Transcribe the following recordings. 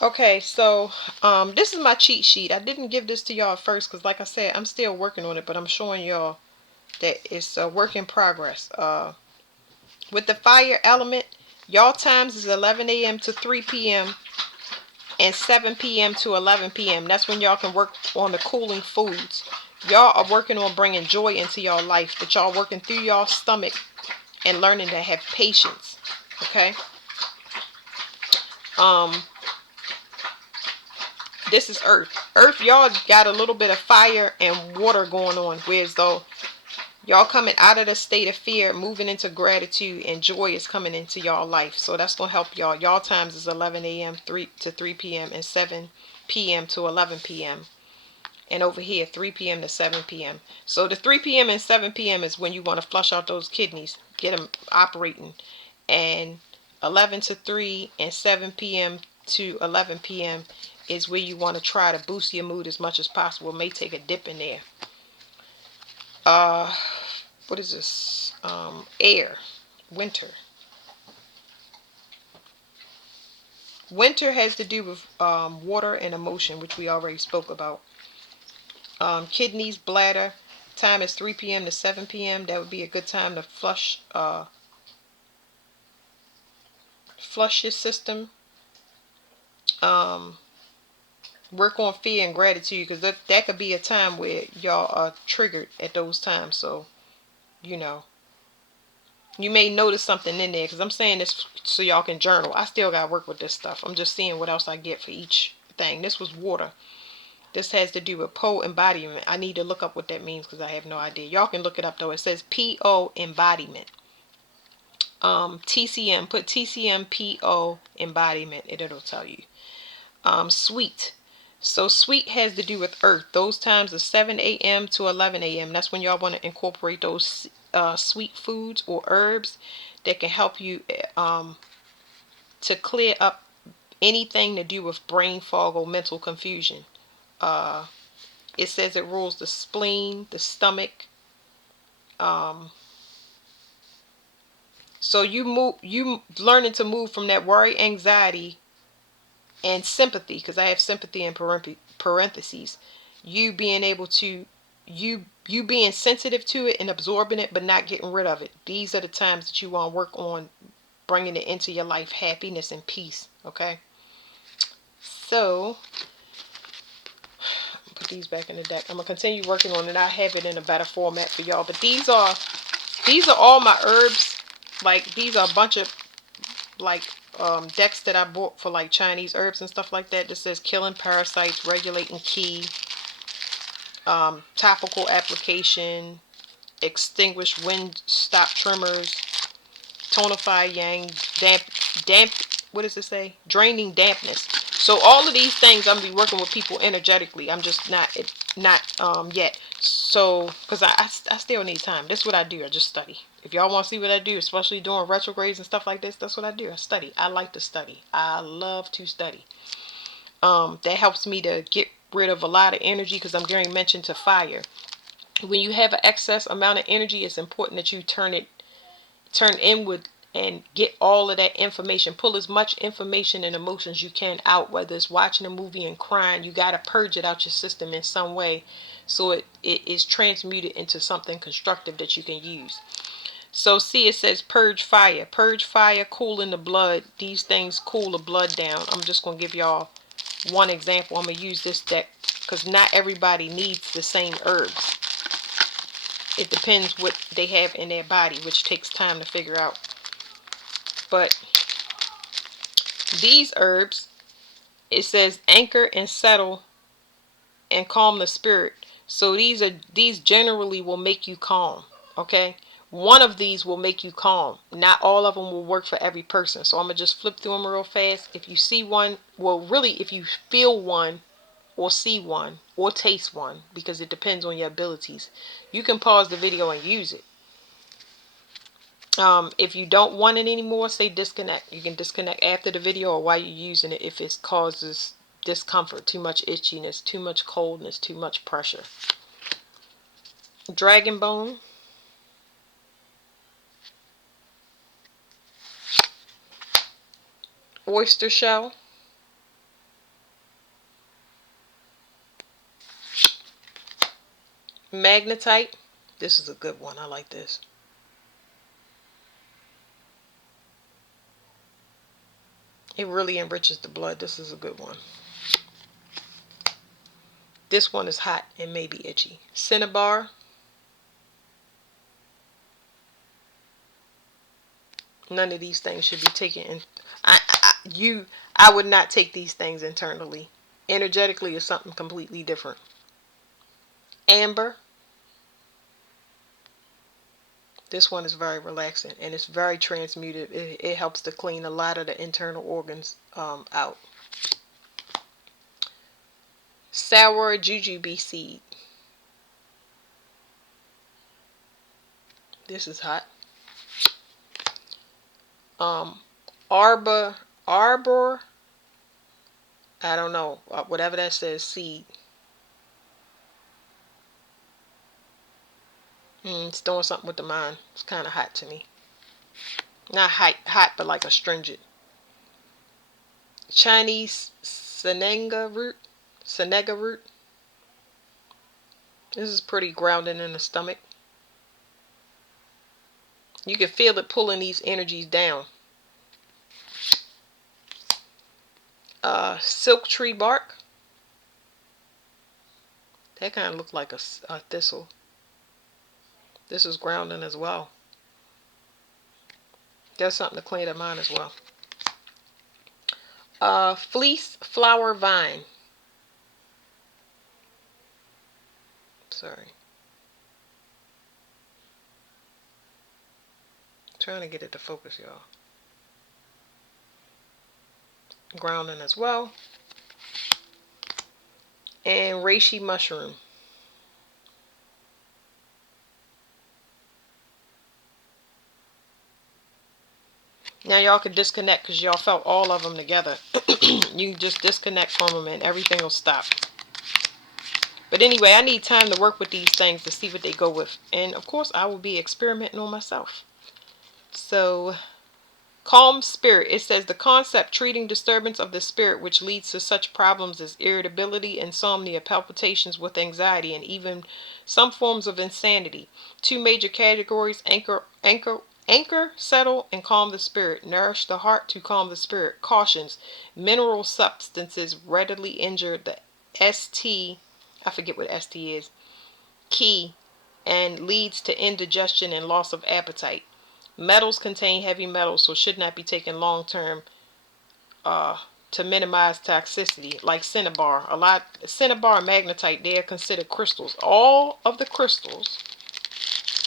Okay, so this is my cheat sheet. I didn't give this to y'all first because, like I said, I'm still working on it, but I'm showing y'all that it's a work in progress. With the fire element, y'all times is 11 a.m. to 3 p.m. and 7 p.m. to 11 p.m. That's when y'all can work on the cooling foods. Y'all are working on bringing joy into y'all life, but y'all working through y'all stomach and learning to have patience. Okay. Um, this is Earth. Earth, y'all got a little bit of fire and water going on, whereas though y'all coming out of the state of fear, moving into gratitude, and joy is coming into y'all life. So that's gonna help y'all. Y'all times is 11 a.m. 3 to 3 p.m. and 7 p.m. to 11 p.m. And over here 3 p.m. to 7 p.m. So the 3 p.m. and 7 p.m. is when you want to flush out those kidneys, get them operating, and 11 to 3 and 7 p.m. to 11 p.m. is where you want to try to boost your mood as much as possible. It may take a dip in there. Uh, what is this? Air, winter. Winter has to do with water and emotion, which we already spoke about. Kidneys, bladder. Time is 3 p.m. to 7 p.m. That would be a good time to flush your system. Um, Work on fear and gratitude because that could be a time where y'all are triggered at those times. So you know you may notice something in there because I'm saying this so y'all can journal. I still got to work with this stuff. I'm just seeing what else I get for each thing. This was water. This has to do with PO embodiment. I need to look up what that means because I have no idea. Y'all can look it up though. It says PO embodiment. TCM. Put TCM PO embodiment and it'll tell you. Sweet. So sweet has to do with earth. Those times are 7 a.m. to 11 a.m. That's when y'all want to incorporate those sweet foods or herbs that can help you to clear up anything to do with brain fog or mental confusion. Uh, it says it rules the spleen, the stomach. Um, so you learning to move from that worry, anxiety, and sympathy, because I have sympathy in parentheses. You being able to you being sensitive to it and absorbing it but not getting rid of it. These are the times that you want to work on bringing it into your life, happiness and peace. Okay, so put these back in the deck. I'm gonna continue working on it. I have it in a better format for y'all, but these are all my herbs. Like these are a bunch of like decks that I bought for like Chinese herbs and stuff like that. That says killing parasites, regulating ki, topical application, extinguish wind, stop tremors, tonify yang, damp. What does it say? Draining dampness. So all of these things I'm gonna be working with people energetically. I'm just not yet. So because I still need time. This is what I do. I just study. If y'all want to see what I do, especially doing retrogrades and stuff like this, that's what I do. I study. I like to study. I love to study. That helps me to get rid of a lot of energy because I'm getting mentioned to fire. When you have an excess amount of energy, it's important that you turn inward and get all of that information. Pull as much information and emotions you can out, whether it's watching a movie and crying. You got to purge it out your system in some way so it is transmuted into something constructive that you can use. So see, it says purge fire, cooling the blood. These things cool the blood down. I'm just going to give y'all one example. I'm going to use this deck because not everybody needs the same herbs. It depends what they have in their body, which takes time to figure out. But these herbs, it says anchor and settle and calm the spirit. So these generally will make you calm. Okay, one of these will make you calm. Not all of them will work for every person. So I'm gonna just flip through them real fast. If you see one, well, really, if you feel one or see one or taste one, because it depends on your abilities, you can pause the video and use it. If you don't want it anymore, say disconnect. You can disconnect after the video or while you're using it if it causes discomfort, too much itchiness, too much coldness, too much pressure. Dragon bone, oyster shell, Magnetite. This is a good one. I like this. It really enriches the blood. This is a good one. This one is hot and maybe itchy. Cinnabar. None of these things should be taken in. I would not take these things internally. Energetically is something completely different. Amber. This one is very relaxing and it's very transmuted. It helps to clean a lot of the internal organs out. Sour jujube seed. This is hot. Um, arbor. I don't know. Whatever that says, seed. It's doing something with the mind. It's kind of hot to me. Not hot, but like astringent. Chinese senega root. Senega root. This is pretty grounding in the stomach. You can feel it pulling these energies down. Silk tree bark. That kind of looks like a thistle. This is grounding as well. There's something to clean the mind as well. Fleece flower vine. Sorry. Trying to get it to focus, y'all. Grounding as well. And reishi mushroom. Now y'all can disconnect because y'all felt all of them together. You just disconnect from them and everything will stop. But anyway, I need time to work with these things to see what they go with. And of course, I will be experimenting on myself. So, calm spirit. It says the concept treating disturbance of the spirit which leads to such problems as irritability, insomnia, palpitations with anxiety, and even some forms of insanity. Two major categories: anchor, settle, and calm the spirit. Nourish the heart to calm the spirit. Cautions: mineral substances readily injure the ST. I forget what ST is. Key, and leads to indigestion and loss of appetite. Metals contain heavy metals, so should not be taken long term to minimize toxicity, like cinnabar. Cinnabar and magnetite, they are considered crystals. All of the crystals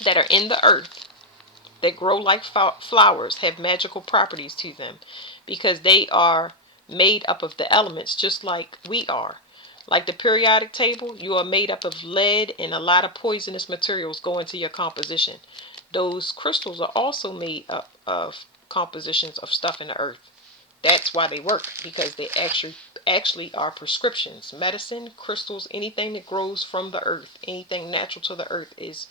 that are in the earth that grow like flowers have magical properties to them because they are made up of the elements just like we are. Like the periodic table, you are made up of lead and a lot of poisonous materials go into your composition. Those crystals are also made up of compositions of stuff in the earth. That's why they work, because they actually are prescriptions. Medicine, crystals, anything that grows from the earth, anything natural to the earth is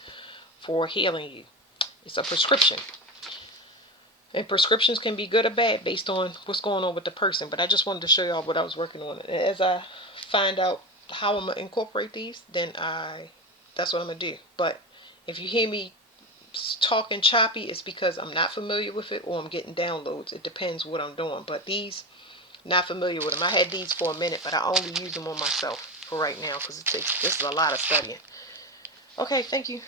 for healing you. It's a prescription. And prescriptions can be good or bad based on what's going on with the person. But I just wanted to show y'all what I was working on. And as I find out how I'm going to incorporate these, then that's what I'm going to do. But if you hear me talking choppy, it's because I'm not familiar with it or I'm getting downloads. It depends what I'm doing. But these, not familiar with them. I had these for a minute, but I only use them on myself for right now because this is a lot of studying. Okay, thank you.